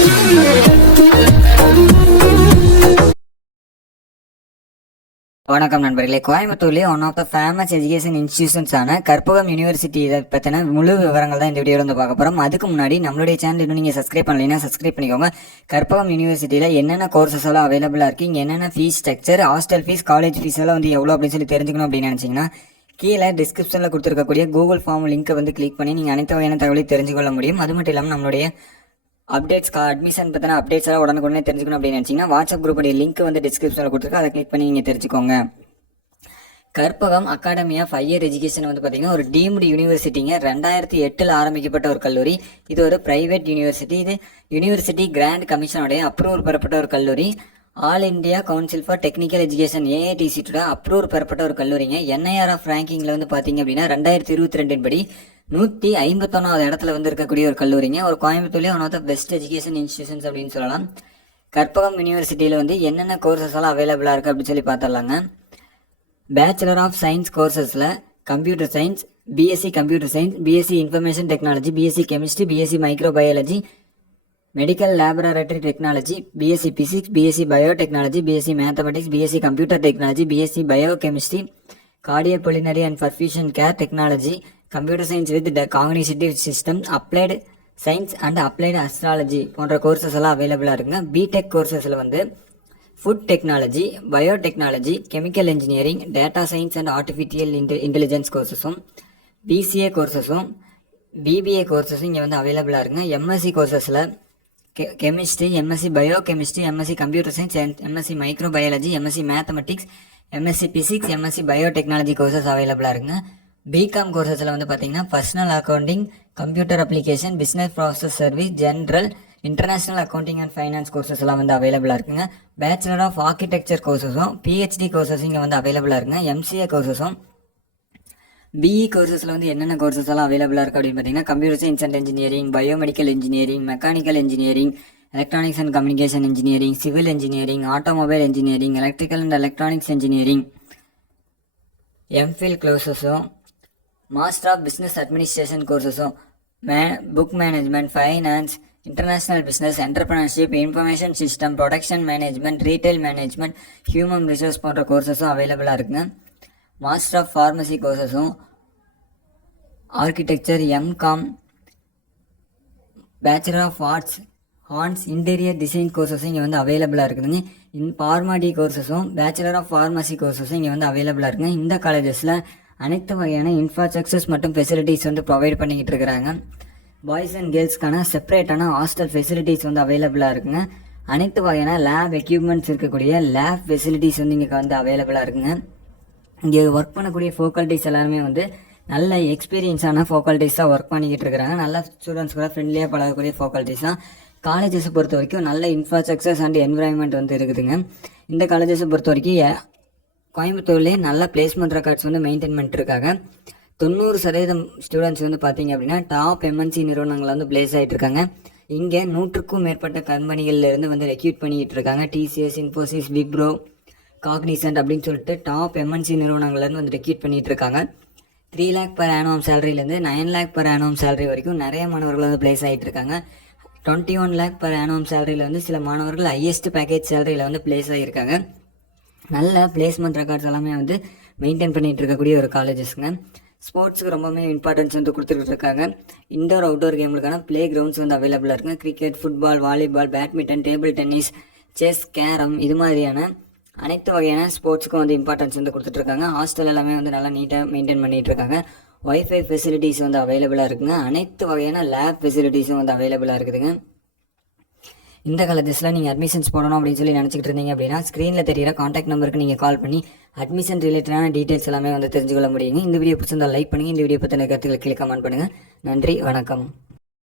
வணக்கம் நண்பர்களே. கோயம்புத்தூர்லேயே one of the famous education இன்ஸ்டியூஷன்ஸான Karpagam university இதை பற்றின முழு விவரங்கள் தான் இந்த வீடியோவில் வந்து பார்க்க போகிறோம். அதுக்கு முன்னாடி நம்மளுடைய சேனல் இன்னும் நீங்கள் சப்ஸ்கிரைப் பண்ணலைன்னா சப்ஸ்கிரைப் பண்ணிக்கோங்க. கற்பகம் யூனிவர்சிட்டியில் என்னென்ன கோர்சஸ் எல்லாம் அவைலபிளாக இருக்குது, இங்கே என்னென்ன fees structure, hostel fees, college fees எல்லாம் வந்து எவ்வளோ அப்படின்னு சொல்லி தெரிஞ்சுக்கணும் அப்படின்னு நினச்சிங்கன்னா கீழே டிஸ்கிரிப்ஷனில் கொடுத்துருக்கக்கூடிய கூகுள் ஃபார்ம் லிங்க்கை வந்து கிளிக் பண்ணி நீங்கள் அனைத்து வகையான தகவலையும் தெரிஞ்சுக்கொள்ள முடியும். அது மட்டும் இல்லாமல் நம்மளுடைய அப்டேட்ஸ் அட்மிஷன் பற்றின அப்டேட்ஸ் எல்லாம் உடனுக்குடனே தெரிஞ்சுக்கணும் அப்படின்னு நினச்சிங்கன்னா வாட்ஸ்அப் குரூப்புடைய லிங்க் வந்து டிஸ்கிரிப்ஷனில் கொடுத்துருக்கு, அதை கிளிக் பண்ணி நீங்கள் தெரிஞ்சுக்கோங்க. Karpagam academy of higher education வந்து பார்த்தீங்கன்னா ஒரு டீம்டு யூனிவர்சிட்டிங்க. 2008 ஆரம்பிக்கப்பட்ட ஒரு கல்லூரி. இது ஒரு பிரைவேட் யூனிவர்சிட்டி. இது யூனிவர்சிட்டி கிராண்ட் கமிஷனுடைய அப்ரூவல் பெறப்பட்ட ஒரு கல்லூரி. All India council for technical education AITC approval பெறப்பட்ட ஒரு கல்லூரிங்க. NIRF ரேங்கிங்கில் வந்து பார்த்தீங்க அப்படின்னா 2022 படி 151வது இடத்துல வந்து இருக்கக்கூடிய ஒரு கல்லூரிங்க. ஒரு கோயம்புத்தூர்லேயே one of the best education institutions அப்படின்னு சொல்லலாம். கற்பகம் யூனிவர்சிட்டியில் வந்து என்னென்ன கோர்சஸ் எல்லாம் அவைலபிளாக இருக்குது அப்படின்னு சொல்லி பார்த்துடலாங்க. Bachelor of science கோர்சஸில் computer science, BSc computer science, BSc information technology, BSc chemistry, BSc microbiology, medical laboratory technology, BSc physics, BSc biotechnology, BSc mathematics, BSc computer technology, BSc biochemistry, கார்டியோபுலினரி and perfusion care technology, computer science with cognitive system, applied science and applied astrology போன்ற courses எல்லாம் அவைலபிளாக இருக்குங்க. BTech கோர்சஸில் வந்து food technology, biotechnology, chemical engineering, data science and artificial intelligence கோர்சஸும், BCA கோர்சஸும், BBA கோர்சஸும் இங்கே வந்து அவைலபிளாக இருக்குங்க. MSc கோர்சஸில் chemistry, MSc biochemistry, MSc computer science, MSc microbiology, MSc mathematics, MSc physics, MSc biotechnology courses அவைலபிளாக இருக்குங்க. பிகாம் கோர்சஸில் வந்து பார்த்தீங்கன்னா personal accounting, computer application, business process service, general, international accounting and finance courses எல்லாம் வந்து அவைலபிளாக இருக்குங்க. பேச்சுலர் ஆஃப் ஆர்கிடெக்சர் கோர்சஸும் PhD கோர்சஸும் இங்கே வந்து அவைலபிளாக இருக்குங்க. MCA கோர்சஸும் BE கோர்சஸில் வந்து என்னென்ன கோர்சஸ் எல்லாம் அவைலபிளாக இருக்குது அப்படின்னு பார்த்தீங்கன்னா computer science and engineering, biomedical engineering, mechanical engineering, electronics and communication engineering, civil engineering, automobile engineering, electrical and electronics engineering, MPhil கோர்சஸும், master of business administration கோர்சஸும், book management, finance, international business, entrepreneurship, information system, production management, retail management, human resource போன்ற கோர்சஸும் அவைலபிளாக இருக்குங்க. Master of pharmacy கோர்சஸும், architecture, MCom, bachelor of arts interior design கோர்சஸும் இங்கே வந்து அவைலபிளாக இருக்குதுங்க. ஃபார்மாடி கோர்சஸும், bachelor of pharmacy கோர்சஸும் இங்கே வந்து அவைலபிளாக இருக்குங்க. இந்த காலேஜஸில் அனைத்து வகையான இன்ஃப்ராஸ்ட்ரக்சர்ஸ் மற்றும் ஃபெசிலிட்டிஸ் வந்து ப்ரொவைட் பண்ணிக்கிட்டு இருக்கிறாங்க. பாய்ஸ் அண்ட் கேர்ள்ஸ்க்கான செப்பரேட்டான ஹாஸ்டல் ஃபெசிலிட்டிஸ் வந்து அவைலபிளாக இருக்குங்க. அனைத்து வகையான லேப் எக்யூப்மெண்ட்ஸ் இருக்கக்கூடிய லேப் ஃபெசிலிட்டிஸ் வந்து இங்கே வந்து அவைலபிளாக இருக்குங்க. இங்கே ஒர்க் பண்ணக்கூடிய ஃபேக்கல்ட்டிஸ் எல்லாருமே வந்து நல்ல எக்ஸ்பீரியன்ஸான ஃபேக்கல்ட்டிஸாக ஒர்க் பண்ணிக்கிட்டு இருக்கிறாங்க. நல்ல ஸ்டூடெண்ட்ஸ் கூட ஃப்ரெண்ட்லியாக பழகக்கூடிய ஃபேக்கல்ட்டிஸ் தான். காலேஜஸை பொறுத்த வரைக்கும் நல்ல இன்ஃப்ராஸ்ட்ரக்சர்ஸ் அண்ட் என்விரான்மெண்ட் வந்து இருக்குதுங்க. இந்த காலேஜஸை பொறுத்த வரைக்கும் கோயம்புத்தூர்லேயே நல்ல பிளேஸ்மெண்ட் ரெக்கார்ட்ஸ் வந்து மெயின்டைன் பண்ணிட்டுருக்காங்க. 90% ஸ்டூடெண்ட்ஸ் வந்து பார்த்தீங்க அப்படின்னா டாப் MNC நிறுவனங்கள் வந்து பிளேஸ் ஆகிட்டு இருக்காங்க. இங்கே 100க்கும் மேற்பட்ட கம்பெனிகள்லேருந்து வந்து ரெக்யூட் பண்ணிக்கிட்டு இருக்காங்க. TCS, இன்ஃபோசிஸ், விப்ரோ, காக்னிசன்ட் அப்படின்னு சொல்லிட்டு டாப் MNC நிறுவனங்கள்லேருந்து வந்து ரெக்யூட் பண்ணிகிட்டு இருக்காங்க. 3 lakh per annum சேலரியிலேருந்து 9 lakh per annum salary வரைக்கும் நிறைய மாணவர்கள் வந்து பிளேஸ் ஆகிட்டு இருக்காங்க. 21 lakh per annum சேலரியில் வந்து சில மாணவர்கள் ஹையஸ்ட் பேக்கேஜ் சேலரியில் வந்து பிளேஸ் ஆகியிருக்காங்க. நல்ல பிளேஸ்மெண்ட் ரெக்கார்ட்ஸ் எல்லாமே வந்து மெயின்டைன் பண்ணிகிட்டு இருக்கக்கூடிய ஒரு காலேஜஸ்ங்க. ஸ்போர்ட்ஸுக்கு ரொம்பவே இம்பார்ட்டன்ஸ் வந்து கொடுத்துட்டு இருக்காங்க. இண்டோர் அவுட்டோர் கேமுக்கான ப்ளே கிரவுண்ட்ஸ் வந்து அவைலபிளாக இருக்குங்க. Cricket, football, volleyball, badminton, table tennis, chess, carrom இது மாதிரியான அனைத்து வகையான ஸ்போர்ட்ஸுக்கும் வந்து இம்பார்ட்டன்ஸ் வந்து கொடுத்துட்ருக்காங்க. ஹாஸ்டல் எல்லாமே வந்து நல்லா நீட்டாக மெயின்டைன் பண்ணிகிட்டு இருக்காங்க. வைஃபை ஃபெசிலிட்டிஸ் வந்து அவைலபிளாக இருக்குங்க. அனைத்து வகையான லேப் ஃபெசிலிட்டிஸும் வந்து அவைலபிளாக இருக்குதுங்க. இந்த காலேஜஸில் நீங்கள் அட்மிஷன்ஸ் போடணும் அப்படின்னு சொல்லி நினச்சிக்கிட்டு இருந்தீங்க அப்படின்னா ஸ்க்ரீனில் தெரியிற காண்டாக்ட் நம்பருக்கு நீங்கள் கால் பண்ணி அட்மிஷன் ரிலேட்டடான டீட்டெயில்ஸ் எல்லாமே வந்து தெரிஞ்சுக்கொள்ள முடியுங்க. இந்த வீடியோ பிடிச்சிருந்தால் லைக் பண்ணுங்கள். இந்த வீடியோ பற்றின கருத்துக்களை கீழே கமெண்ட் பண்ணுங்கள். நன்றி, வணக்கம்.